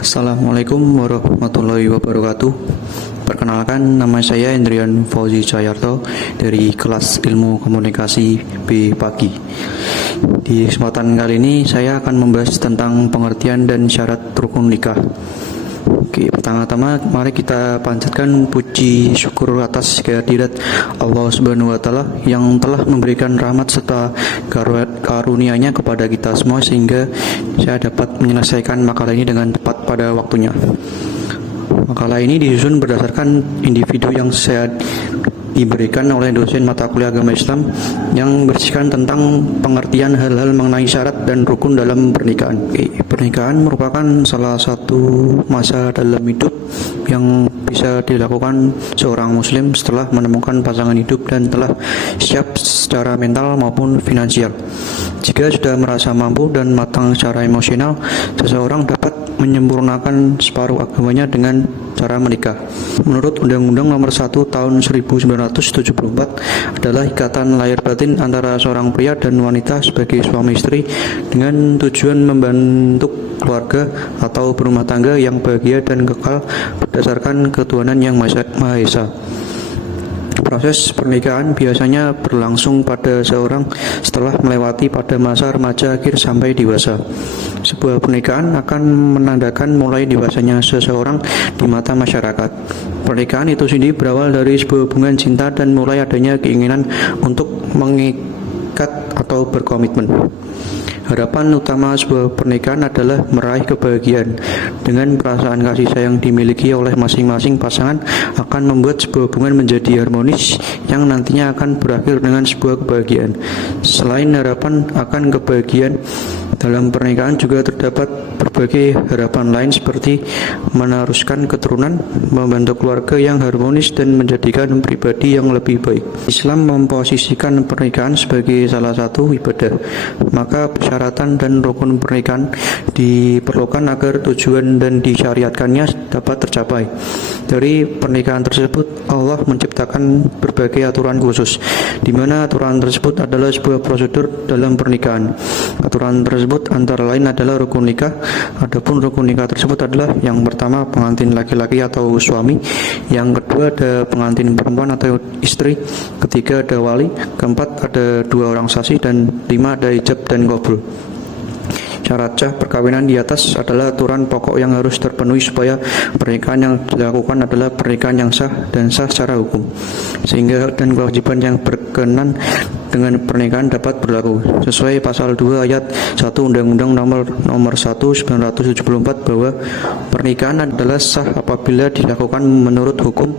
Assalamualaikum warahmatullahi wabarakatuh. Perkenalkan, nama saya Indrian Fauzi Cayarto dari kelas Ilmu Komunikasi B Pagi. Di kesempatan kali ini saya akan membahas tentang pengertian dan syarat rukun nikah. Oke, pertama-tama mari kita panjatkan puji syukur atas kehadirat Allah Subhanahu wa taala yang telah memberikan rahmat serta karunia-Nya kepada kita semua sehingga saya dapat menyelesaikan makalah ini dengan tepat pada waktunya. Makalah ini disusun berdasarkan individu yang saya diberikan oleh dosen mata kuliah agama Islam yang berisikan tentang pengertian hal-hal mengenai syarat dan rukun dalam pernikahan. Pernikahan merupakan salah satu masa dalam hidup yang bisa dilakukan seorang muslim setelah menemukan pasangan hidup dan telah siap secara mental maupun finansial. Jika sudah merasa mampu dan matang secara emosional, seseorang dapat menyempurnakan separuh agamanya dengan cara menikah. Menurut Undang-Undang Nomor 1 Tahun 1974 adalah ikatan lahir batin antara seorang pria dan wanita sebagai suami istri dengan tujuan membentuk keluarga atau berumah tangga yang bahagia dan kekal berdasarkan ketuhanan yang Maha Esa. Proses pernikahan biasanya berlangsung pada seorang setelah melewati pada masa remaja akhir sampai dewasa. Sebuah pernikahan akan menandakan mulai dewasanya seseorang di mata masyarakat. Pernikahan itu sendiri berawal dari sebuah hubungan cinta dan mulai adanya keinginan untuk mengikat atau berkomitmen. Harapan utama sebuah pernikahan adalah meraih kebahagiaan. Dengan perasaan kasih sayang dimiliki oleh masing-masing pasangan akan membuat sebuah hubungan menjadi harmonis yang nantinya akan berakhir dengan sebuah kebahagiaan. Selain harapan akan kebahagiaan, dalam pernikahan juga terdapat berbagai harapan lain seperti meneruskan keturunan, membentuk keluarga yang harmonis dan menjadikan pribadi yang lebih baik. Islam memposisikan pernikahan sebagai salah satu ibadah, maka persyaratan dan rukun pernikahan diperlukan agar tujuan dan disyariatkannya dapat tercapai. Dari pernikahan tersebut Allah menciptakan berbagai aturan khusus, di mana aturan tersebut adalah sebuah prosedur dalam pernikahan. Aturan tersebut antara lain adalah rukun nikah. Adapun rukun nikah tersebut adalah yang pertama pengantin laki-laki atau suami, yang kedua ada pengantin perempuan atau istri, ketiga ada wali, keempat ada 2 orang saksi, dan 5 ada ijab dan qabul. Syarat sah perkawinan di atas adalah aturan pokok yang harus terpenuhi supaya pernikahan yang dilakukan adalah pernikahan yang sah dan sah secara hukum, sehingga dan kewajiban yang berkenan dengan pernikahan dapat berlaku sesuai pasal 2 ayat 1 Undang-Undang Nomor 1 1974 bahwa pernikahan adalah sah apabila dilakukan menurut hukum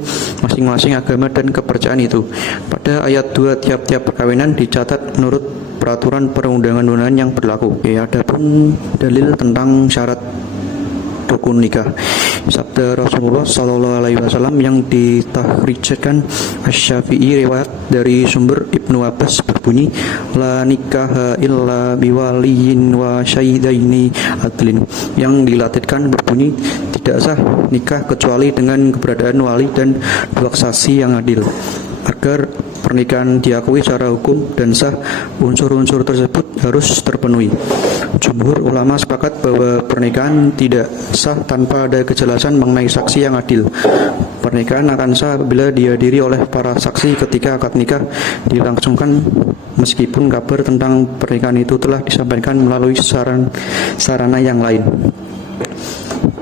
masing-masing agama dan kepercayaan itu. Pada ayat 2 tiap-tiap perkawinan dicatat menurut peraturan perundang-undangan yang berlaku. Adapun dalil tentang syarat rukun nikah, sabda Rasulullah Sallallahu Alaihi Wasallam yang ditahrijkan Asy-Syafi'i riwayat dari sumber Ibnu Abbas berbunyi, la nikaha illa biwaliyin wa syahidaini adlin, yang dilatihkan berbunyi, tidak sah nikah kecuali dengan keberadaan wali dan 2 saksi yang adil. Agar pernikahan diakui secara hukum dan sah, unsur-unsur tersebut harus terpenuhi. Jumhur ulama sepakat bahwa pernikahan tidak sah tanpa ada kejelasan mengenai saksi yang adil. Pernikahan akan sah bila dihadiri oleh para saksi ketika akad nikah dilangsungkan, meskipun kabar tentang pernikahan itu telah disampaikan melalui sarana yang lain.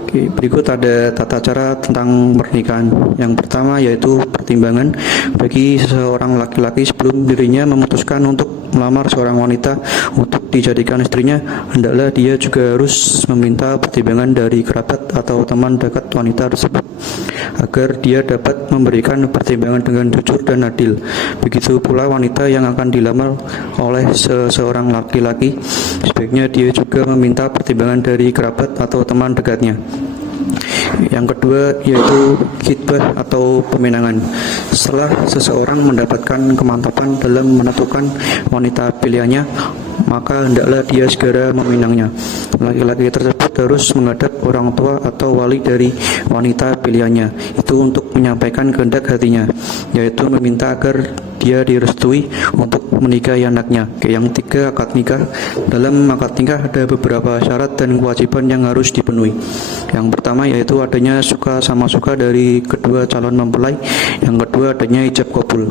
Oke, berikut ada tata cara tentang pernikahan. Yang pertama yaitu pertimbangan. Bagi seorang laki-laki sebelum dirinya memutuskan untuk melamar seorang wanita untuk dijadikan istrinya, hendaklah dia juga harus meminta pertimbangan dari kerabat atau teman dekat wanita tersebut agar dia dapat memberikan pertimbangan dengan jujur dan adil. Begitu pula wanita yang akan dilamar oleh seseorang laki-laki, sebaiknya dia juga meminta pertimbangan dari kerabat atau teman dekatnya. Yang kedua yaitu khitbah atau peminangan. Setelah seseorang mendapatkan kemantapan dalam menentukan wanita pilihannya, maka hendaklah dia segera meminangnya. Laki-laki tersebut harus menghadap orang tua atau wali dari wanita pilihannya itu untuk menyampaikan kehendak hatinya, yaitu meminta agar dia direstui untuk menikahi anaknya. Yang ketiga, akad nikah. Dalam akad nikah ada beberapa syarat dan kewajiban yang harus dipenuhi. Yang pertama yaitu adanya suka sama suka dari kedua calon mempelai. Yang kedua adanya ijab kabul.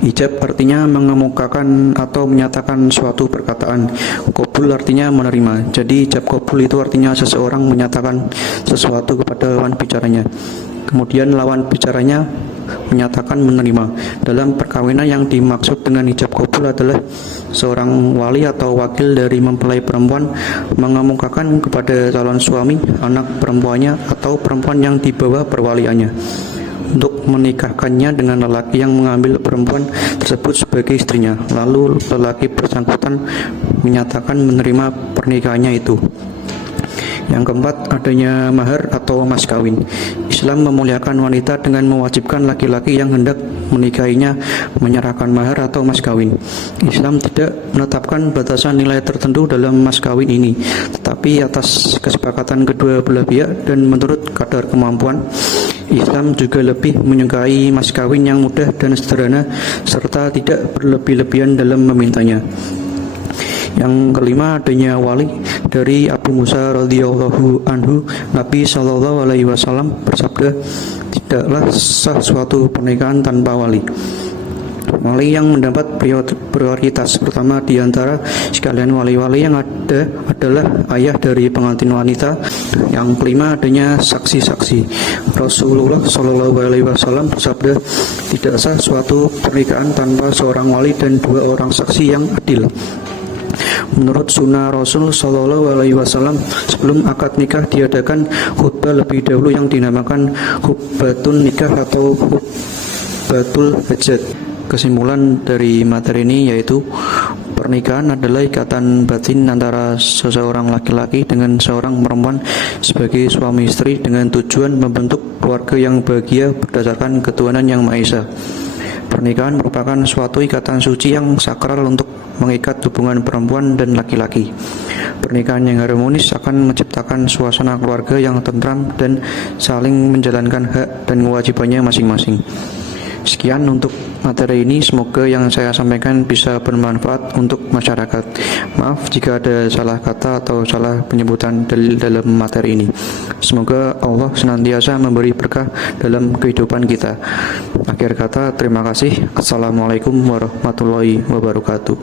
Ijab artinya mengemukakan atau menyatakan suatu perkataan. Kabul artinya menerima. Jadi ijab kabul itu artinya seseorang menyatakan sesuatu kepada lawan bicaranya. Kemudian lawan bicaranya menyatakan menerima. Dalam perkawinan yang dimaksud dengan ijab kabul adalah seorang wali atau wakil dari mempelai perempuan mengemukakan kepada calon suami anak perempuannya atau perempuan yang dibawa perwaliannya untuk menikahkannya dengan lelaki yang mengambil perempuan tersebut sebagai istrinya. Lalu lelaki bersangkutan menyatakan menerima pernikahannya itu. Yang keempat, adanya mahar atau mas kawin. Islam memuliakan wanita dengan mewajibkan laki-laki yang hendak menikahinya menyerahkan mahar atau mas kawin. Islam tidak menetapkan batasan nilai tertentu dalam mas kawin ini, tetapi atas kesepakatan kedua belah pihak dan menurut kadar kemampuan. Islam juga lebih menyukai mas kawin yang mudah dan sederhana serta tidak berlebih-lebihan dalam memintanya. Yang kelima, adanya wali. Dari Abu Musa radhiyallahu anhu, Nabi Shallallahu alaihi wasallam bersabda, tidaklah sah suatu pernikahan tanpa wali. Wali yang mendapat prioritas pertama di antara sekalian wali-wali yang ada adalah ayah dari pengantin wanita. Yang kelima, adanya saksi-saksi. Rasulullah Shallallahu alaihi wasallam bersabda, tidak sah suatu pernikahan tanpa seorang wali dan dua orang saksi yang adil. Menurut sunnah Rasul Shallallahu alaihi wasallam, sebelum akad nikah diadakan khutbah lebih dahulu yang dinamakan khutbatun nikah atau khutbatul hajat. Kesimpulan dari materi ini yaitu pernikahan adalah ikatan batin antara seseorang laki-laki dengan seorang perempuan sebagai suami istri dengan tujuan membentuk keluarga yang bahagia berdasarkan ketuhanan yang Maha Esa. Pernikahan merupakan suatu ikatan suci yang sakral untuk mengikat hubungan perempuan dan laki-laki. Pernikahan yang harmonis akan menciptakan suasana keluarga yang tentram dan saling menjalankan hak dan kewajibannya masing-masing. Sekian untuk materi ini, semoga yang saya sampaikan bisa bermanfaat untuk masyarakat. Maaf jika ada salah kata atau salah penyebutan dalil dalam materi ini. Semoga Allah senantiasa memberi berkah dalam kehidupan kita. Akhir kata, terima kasih. Assalamualaikum warahmatullahi wabarakatuh.